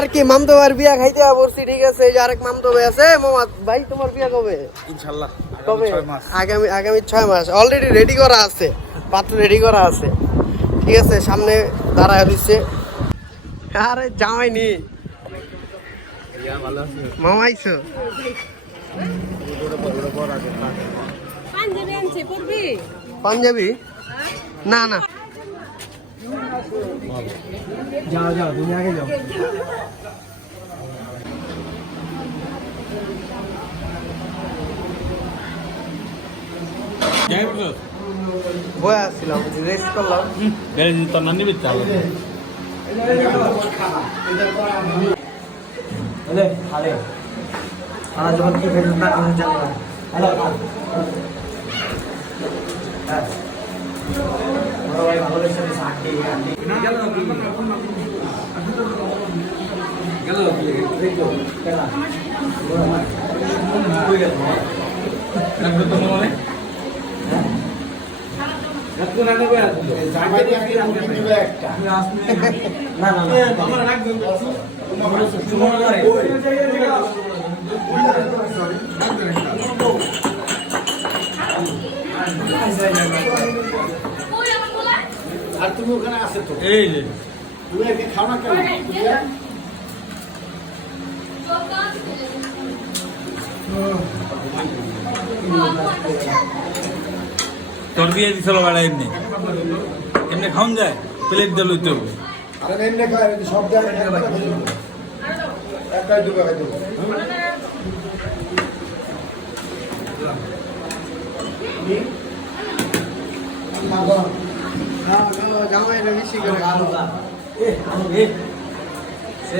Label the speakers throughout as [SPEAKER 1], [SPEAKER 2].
[SPEAKER 1] আর কি মামতো ভাইয়ের বিয়া খাইতে বলছি ঠিক আছে এই যে আরেক মামতো ভাই আছে মামা ভাই তোমার বিয়া কবে?
[SPEAKER 2] ইনশাল্লাহ
[SPEAKER 1] কবে? আগামী আগামী ছয় মাস অলরেডি রেডি করা আছে পাত্র রেডি করা আছে। ঠিক আছে সামনে দাঁড়ায় দিচ্ছে। আরে জামাইনি।
[SPEAKER 2] ভালো
[SPEAKER 1] মামা আইছো
[SPEAKER 3] পাঞ্জাবি
[SPEAKER 1] পাঞ্জাবি? না না।
[SPEAKER 2] যাও যাও তুমি আগে যাও
[SPEAKER 1] বয়ে আসছিলাম রেস্ট করলাম
[SPEAKER 2] তোর নানি বিচ্ছে
[SPEAKER 4] হলে খালে আমরা যখন কি ফেলুন না কোনো জানি না হ্যালো হ্যাঁ বড় ভাই ভালো লেগেছে আন্টি আন্টি গেল নাকি গেল নাকি এই তো কেন কই গেল রাখবে তো মনে রাখবো
[SPEAKER 5] আর তুমি ওখানে আছে তো?
[SPEAKER 2] এই যে।
[SPEAKER 5] তুমি একে খাও না কেন?
[SPEAKER 2] তোর দিয়ে দিছিল বেড়া এমনি? এমনি খাওন যায়? প্লেট দিয়ে লইতে হবে।
[SPEAKER 5] আর এমনি খায় সব জায়গায় একটাই দুটো খাই দেবো
[SPEAKER 1] জামাইরা বেশি করে খাও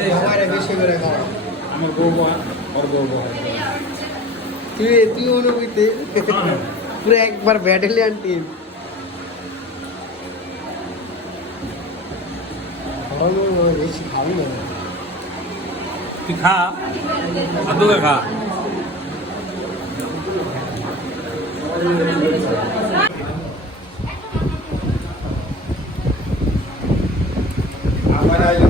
[SPEAKER 1] জামাইরা বেশি করে খাও
[SPEAKER 2] আমার বউ বউ ওর বউ বউ
[SPEAKER 1] তুই তুই অনুভূতি পুরো একবার ব্যাটালিয়ান টিম বেশি খাবি না
[SPEAKER 2] তুই খা আর তোকে খা para.